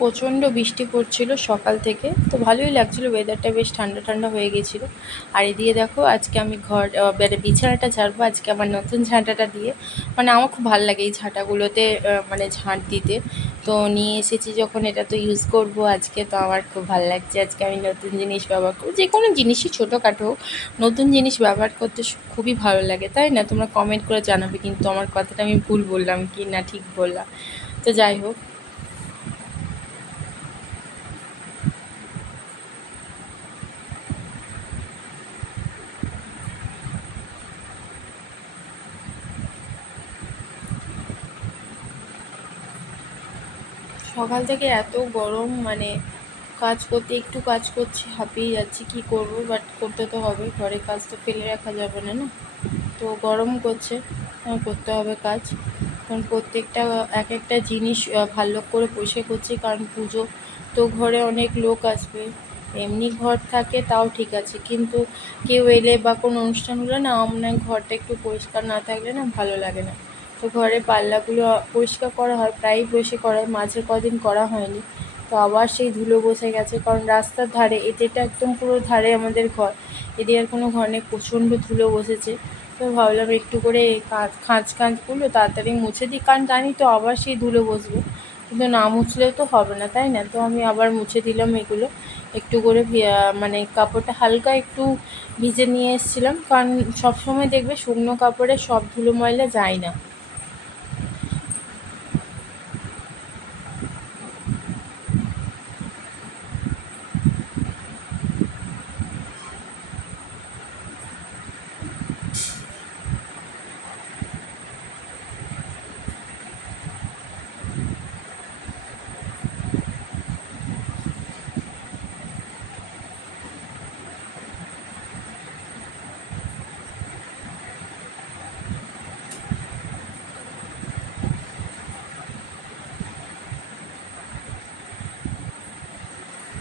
প্রচণ্ড বৃষ্টি পড়ছিল সকাল থেকে। তো ভালোই লাগছিল ওয়েদারটা বেশ ঠান্ডা ঠান্ডা হয়ে গেছিল। আর এদিকে দেখো, আজকে আমি ঘর মানে বিছানাটা ঝাড়বো আজকে আমার নতুন ঝাঁটাটা দিয়ে। মানে আমার খুব ভালো লাগে এই ঝাঁটাগুলোতে মানে ঝাঁট দিতে। তো নিয়ে এসেছি যখন এটা তো ইউজ করব আজকে, তো আমার খুব ভালো লাগছে আজকে আমি নতুন জিনিস ব্যবহার করব যে কোনো জিনিসই ছোটোখাটো নতুন জিনিস ব্যবহার করতে খুবই ভালো লাগে, তাই না? তোমরা কমেন্ট করে জানাবে কিন্তু আমার কথাটা আমি ভুল বললাম কি না ঠিক বললাম। তো যাই হোক সকাল থেকে এত গরম মানে কাজ করতে একটু কাজ করছি, হাঁপিয়ে যাচ্ছি, কি করব? বাট করতে তো হবে, ঘরে কাজ তো ফেলে রাখা যাবে না না? তো গরম করছে করতে হবে কাজ। কারণ প্রত্যেকটা, এক একটা জিনিস ভালো করে পরিষ্কার করছি, কারণ পুজো তো ঘরে অনেক লোক আসবে। এমনি ঘর থাকে, তাও ঠিক আছে। কিন্তু কেউ এলে বা কোনো অনুষ্ঠান হলে না আমার ঘরটা একটু পরিষ্কার না থাকলে না ভালো লাগে না। তো ঘরে পাল্লাগুলো পরিষ্কার করা হয়, প্রায়ই বসে করা হয় মাঝে কদিন করা হয়নি। তো আবার সেই ধুলো বসে গেছে, কারণ রাস্তার ধারে এদিকটা একদম পুরো ধারে আমাদের ঘর। এদিকে আর কোনো ঘর প্রচণ্ড ধুলো বসেছে। তো ভাবলাম একটু করে কাঁচ খাঁচ খাঁচগুলো তাড়াতাড়ি মুছে দিই, কারণ জানি তো আবার সেই ধুলো বসবে। কিন্তু না মুছলেও তো হবে না, তাই না? তো আমি আবার মুছে দিলাম এগুলো। একটু করে মানে কাপড়টা হালকা একটু ভিজে নিয়ে এসেছিলাম, কারণ সবসময় দেখবে শুকনো কাপড়ে সব ধুলো ময়লা যায় না।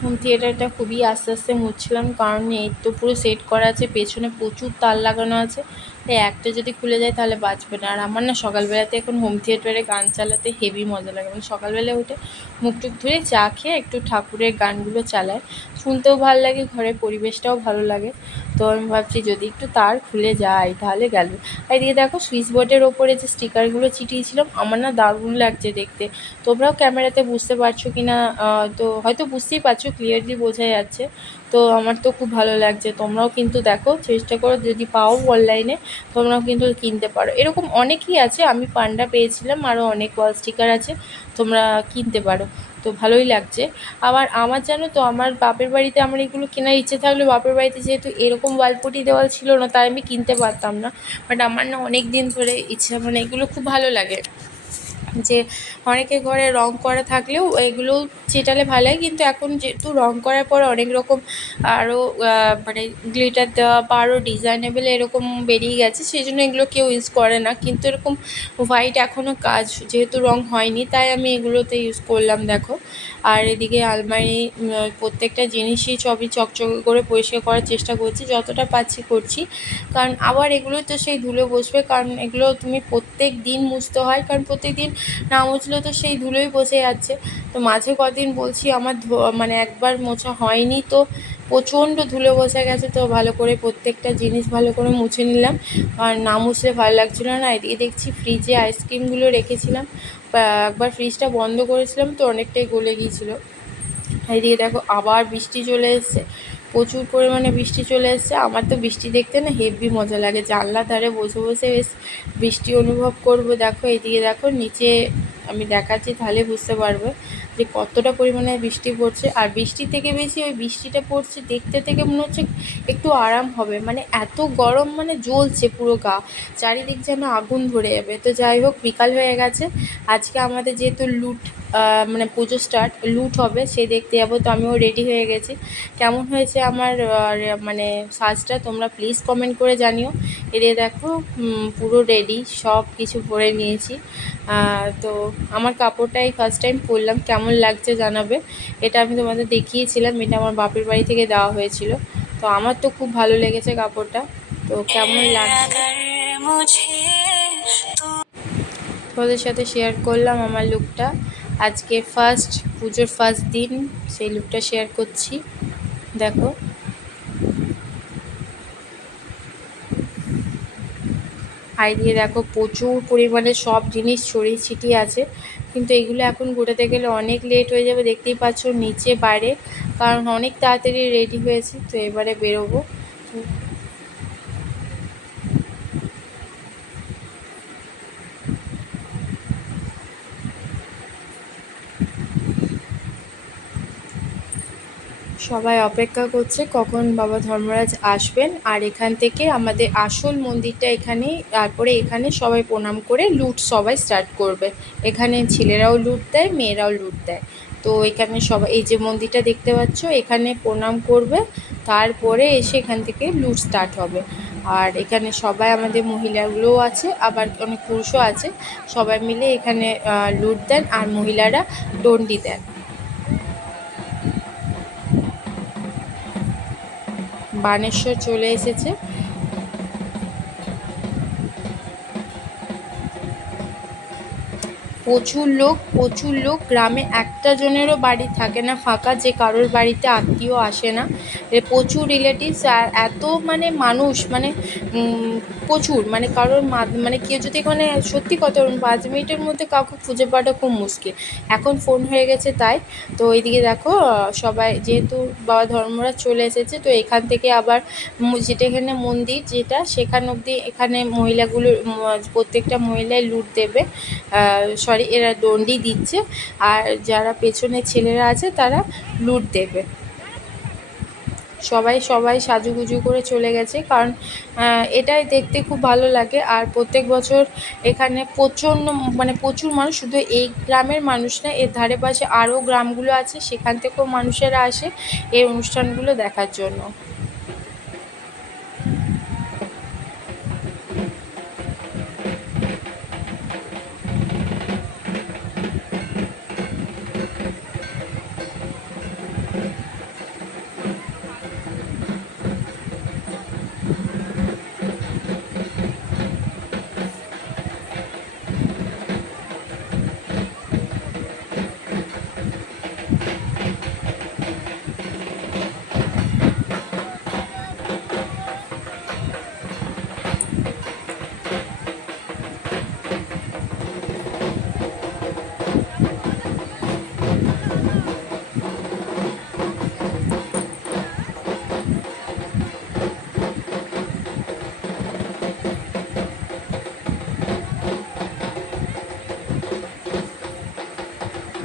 হোম থিয়েটারটা খুবই আস্তে আস্তে মুছছিলাম, কারণ এই তো পুরো সেট করা আছে, পেছনে প্রচুর তার লাগানো আছে। তাই একটা যদি খুলে যায় তাহলে বাঁচবে না। আর আমার না সকালবেলাতে এখন হোম থিয়েটারে গান চালাতে হেভি মজা লাগে। মানে সকালবেলা উঠে মুখ টুক ধুয়ে চা খেয়ে একটু ঠাকুরের গানগুলো চালায় শুনতেও ভালো লাগে, ঘরের পরিবেশটাও ভালো লাগে। তো আমি ভাবছি যদি একটু তার খুলে যায় তাহলে গেল। এদিকে দেখো, সুইচ বোর্ডের ওপরে যে স্টিকারগুলো চিটিয়েছিলাম আমার না দারুণ লাগছে দেখতে। তোমরাও ক্যামেরাতে বুঝতে পারছ কি না তো হয়তো বুঝতেই পারছ ক্লিয়ারলি বোঝা যাচ্ছে। তো আমার তো খুব ভালো লাগছে। তোমরাও কিন্তু দেখো, চেষ্টা করো, যদি পাও অনলাইনে তোমরাও কিন্তু কিনতে পারো। এরকম অনেকই আছে, আমি পান্ডা পেয়েছিলাম আরও অনেক ওয়াল স্টিকার আছে, তোমরা কিনতে পারো। তো ভালোই লাগছে। আবার আমার জানো তো, আমার বাপের বাড়িতে আমার এগুলো কেনার ইচ্ছে থাকলেও বাপের বাড়িতে যেহেতু এরকম ওয়ালপটি দেওয়াল ছিল না, তাই আমি কিনতে পারতাম না। বাট আমার না অনেক দিন ধরে ইচ্ছা মানে এগুলো খুব ভালো লাগে। যে অনেকে ঘরে রং করা থাকলেও এগুলো চেটালে ভালো হয় কিন্তু এখন যেহেতু রং করার পর অনেক রকম আরও মানে গ্লিটার দেওয়া বা আরও ডিজাইনেবেল এরকম বেরিয়ে গেছে, সেই জন্য এগুলো কেউ ইউজ করে না। কিন্তু এরকম হোয়াইট এখনও কাজ, যেহেতু রং হয়নি, তাই আমি এগুলোতে ইউজ করলাম, দেখো। আর এদিকে আলমারি প্রত্যেকটা জিনিসই সবই চকচকে করে পরিষ্কার করার চেষ্টা করছি, যতটা পাচ্ছি করছি। কারণ আবার এগুলো তো সেই ধুলো বসবে, কারণ এগুলো তুমি প্রত্যেক দিন মুছতে হয়, কারণ প্রত্যেক দিন না মুছলেও তো সেই ধুলোই বসে যাচ্ছে। তো মাঝে কদিন বলছি আমার মানে একবার মোছা হয়নি তো প্রচণ্ড ধুলো বসে গেছে, তো ভালো করে প্রত্যেকটা জিনিস ভালো করে মুছে নিলাম। আর না মুছলে ভালো লাগছিল না, এদিকে দেখছি ফ্রিজে আইসক্রিমগুলো রেখেছিলাম। একবার ফ্রিজটা বন্ধ করেছিলাম তো অনেকটাই গলে গিয়েছিল। এইদিকে দেখো আবার বৃষ্টি চলে এসছে, প্রচুর পরিমাণে বৃষ্টি চলে এসছে। আমার তো বৃষ্টি দেখতে না হেভি মজা লাগে। জানলা ধারে বসে বসে বেশ বৃষ্টি অনুভব করব। দেখো এদিকে দেখো নিচে আমি দেখাচ্ছি তাহলে বুঝতে পারবে। যে কতটা পরিমাণে বৃষ্টি পড়ছে, আর বৃষ্টি থেকে বেশি ওই বৃষ্টিটা পড়ছে দেখতে থেকে মনে হচ্ছে একটু আরাম হবে। মানে এত গরম মানে জ্বলছে পুরো গা, চারিদিক যেন আগুন ধরে যাবে। তো যাই হোক, বিকাল হয়ে গেছে। আজকে আমাদের যেহেতু লুট মানে পুজো স্টার্ট লুট হবে সে দেখতে যাব। তো আমিও রেডি হয়ে গেছি। কেমন হয়েছে আমার মানে সাজটা তোমরা প্লিজ কমেন্ট করে জানিও। এদের দেখো পুরো রেডি সব কিছু পরে নিয়েছি। তো আমার কাপড়টা এই ফার্স্ট টাইম পরলাম কেমন লাগছে জানাবে? এটা আমি তোমাদের দেখিয়েছিলাম এটা আমার বাপের বাড়ি থেকে দেওয়া হয়েছিল। তো আমার তো খুব ভালো লেগেছে কাপড়টা তো কেমন লাগছে? তোমাদের সাথে শেয়ার করলাম আমার লুকটা আজকে ফার্স্ট পুজোর ফার্স্ট দিন সেই লুকটা শেয়ার করছি। দেখো। আর দিয়ে দেখো প্রচুর পরিমাণে সব জিনিস ছড়িয়ে ছিটিয়ে আছে। কিন্তু এগুলো এখন গোটাতে গেলে অনেক লেট হয়ে যাবে, দেখতেই পাচ্ছ নিচে বাইরে। কারণ অনেক তাড়াতাড়ি রেডি হয়েছে, তো এবারে বেরোবো। সবাই অপেক্ষা করছে কখন বাবা ধর্মরাজ আসবেন। আর এখান থেকে আমাদের আসল মন্দিরটা এখানেই তারপরে এখানে সবাই প্রণাম করে লুট সবাই স্টার্ট করবে। এখানে ছেলেরাও লুট দেয়, মেয়েরাও লুট দেয়। তো এখানে সবাই, এই যে মন্দিরটা দেখতে পাচ্ছ, এখানে প্রণাম করবে, তারপরে এসে এখান থেকে লুট স্টার্ট হবে। আর এখানে সবাই আমাদের মহিলাগুলোও আছে, আবার অনেক পুরুষও আছে। সবাই মিলে এখানে লুট দেন আর মহিলারা ডন্ডি দেন। বানেশ্বর চলে এসেছে। প্রচুর লোক প্রচুর লোক। গ্রামে একটা জনেরও বাড়ি থাকে না ফাঁকা, যে কারোর বাড়িতে আত্মীয় আসে না। প্রচুর রিলেটিভস আর এত মানে মানুষ মানে প্রচুর। মানে কারোর মানে কেউ যদি এখানে সত্যি কথা পাঁচ মিনিটের মধ্যে কাউকে খুঁজে পাওয়াটা খুব মুশকিল। এখন ফোন হয়ে গেছে তাই। তো এইদিকে দেখো, সবাই যেহেতু বাবা ধর্মরাজ চলে এসেছে, তো এখান থেকে আবার যেটা এখানে মন্দির যেটা, সেখান অবধি এখানে মহিলাগুলো প্রত্যেকটা মহিলাই লুট দেবে। সরি এরা দণ্ডি দিচ্ছে। আর যারা পেছনে ছেলেরা আছে, তারা লুট দেবে। সবাই সবাই সাজুগুজু করে চলে গেছে। কারণ এটাই দেখতে খুব ভালো লাগে। আর প্রত্যেক বছর এখানে প্রচণ্ড মানে প্রচুর মানুষ। শুধু এই গ্রামের মানুষ না, এর ধারে পাশে আরও গ্রামগুলো আছে। সেখান থেকেও মানুষেরা আসে এই অনুষ্ঠানগুলো দেখার জন্য।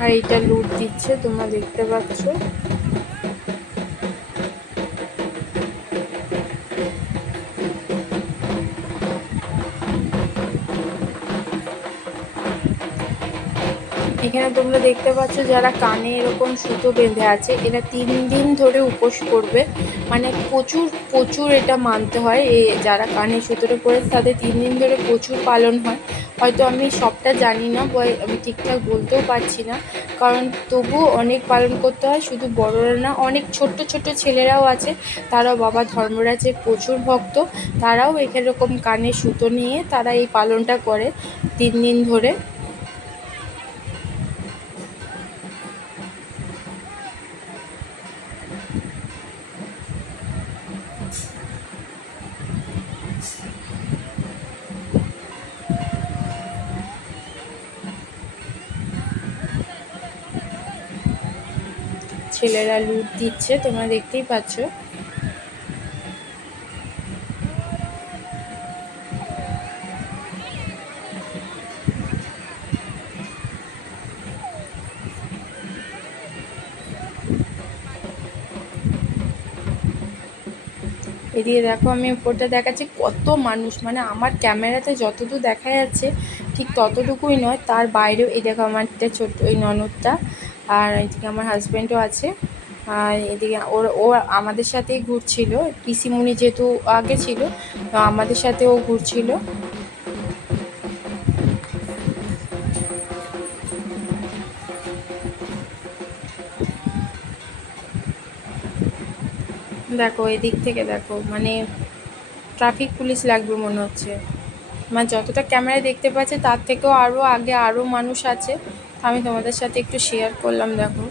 আর এটা লুট দিচ্ছে, তোমরা দেখতে পাচ্ছ। এখানে তোমরা দেখতে পাচ্ছ যারা কানে এরকম সুতো বেঁধে আছে, এরা তিন দিন ধরে উপোস করবে। মানে প্রচুর প্রচুর এটা মানতে হয়। এ, যারা কানে সুতোটা পরেছে, তাদের তিন দিন ধরে প্রচুর পালন হয়। হয়তো আমি সবটা জানি না, বা আমি ঠিকঠাক বলতেও পারছি না। কারণ তবুও অনেক পালন করতে হয়, শুধু বড়রা না, অনেক ছোট্ট ছোট্ট ছেলেরাও আছে। তারাও বাবা ধর্মরাজের প্রচুর ভক্ত। তারাও এরকম কানে সুতো নিয়ে তারা এই পালনটা করে তিন দিন ধরে। দিচ্ছে, তোমরা দেখতেই পাচ্ছ। এদিকে দেখো, আমি উপরটা দেখাচ্ছি, কত মানুষ। মানে আমার ক্যামেরাতে যতদূর দেখা যাচ্ছে, ঠিক ততটুকুই নয়। তার বাইরেও এই দেখো, আমার একটা ছোট্ট ওই ননদটা, আর এদিকে আমার হাজব্যান্ডও আছে। এদিকে ওর, ও আমাদের সাথেই ঘুরছিল পিসিমণি যেহেতু আগে ছিল, তো আমাদের সাথেও ঘুরছিল। দেখো, এদিক থেকে দেখো মানে ট্রাফিক পুলিশ লাগবে মনে হচ্ছে। মানে যতটা ক্যামেরায় দেখতে পাচ্ছি, তার থেকেও আরও আগে আরও মানুষ আছে। আমি তোমাদের সাথে একটু শেয়ার করলাম, দেখো।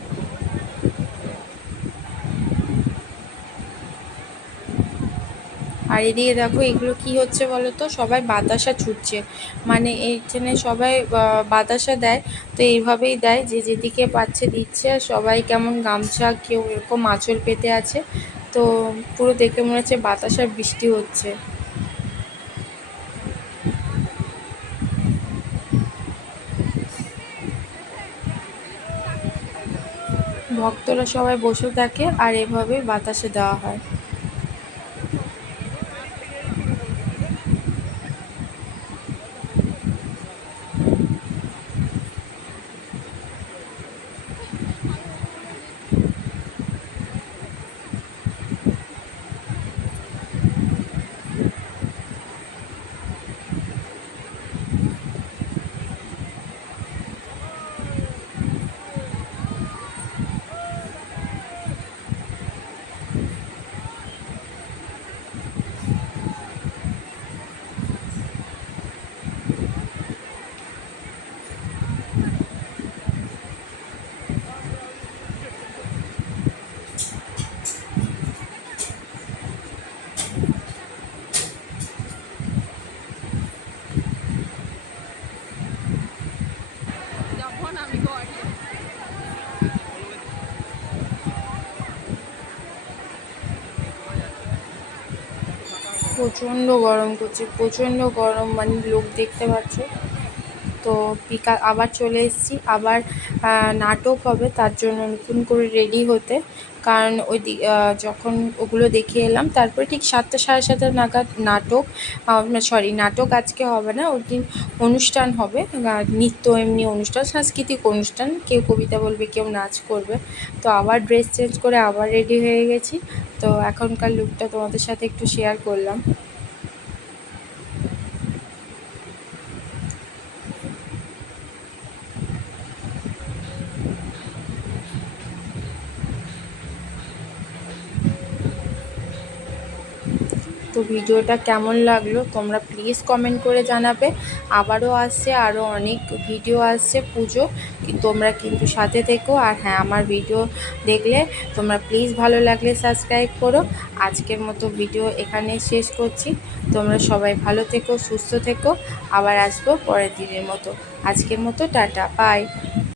আর এদিকে দেখো, এগুলো কি হচ্ছে বলো তো সবাই বাতাসা ছুটছে। মানে এইখানে সবাই বাতাসা দেয়। তো এইভাবেই দেয়, যে যেদিকে পাচ্ছে দিচ্ছে। আর সবাই কেমন গামছা, কেউ এরকম আঁচল পেতে আছে। তো পুরো দেখে মনে হচ্ছে বাতাসার বৃষ্টি হচ্ছে। ভক্তরা সবাই বসে থাকে, আর এভাবে বাতাসে দেওয়া হয়। প্রচণ্ড গরম করছে, প্রচণ্ড গরম মানে লোক দেখতে পাচ্ছ। তো বিকাল আবার চলে এসেছি, আবার নাটক হবে, তার জন্য নতুন করে রেডি হতে। কারণ ওই যখন ওগুলো দেখে এলাম, তারপরে ঠিক সাতটা, সাড়ে সাতটা নাগাদ নাটক সরি নাটক আজকে হবে না, ওই দিন অনুষ্ঠান হবে নৃত্য এমনি অনুষ্ঠান, সাংস্কৃতিক অনুষ্ঠান, কেউ কবিতা বলবে, কেউ নাচ করবে। তো আবার ড্রেস চেঞ্জ করে আবার রেডি হয়ে গেছি। তো এখনকার লুকটা তোমাদের সাথে একটু শেয়ার করলাম। তো ভিডিওটা কেমন লাগল তোমরা প্লিজ কমেন্ট করে জানাবে। আবারও আসছে, আরও অনেক ভিডিও আসছে, পুজো। তোমরা কিন্তু সাথে থেকো। আর হ্যাঁ আমার ভিডিও দেখলে তোমরা প্লিজ ভালো লাগলে সাবস্ক্রাইব করো। আজকের মতো ভিডিও এখানে শেষ করছি। তোমরা সবাই ভালো থেকো, সুস্থ থেকো। আবার আসব পরের দিনের মতো। আজকের মতো টাটা বাই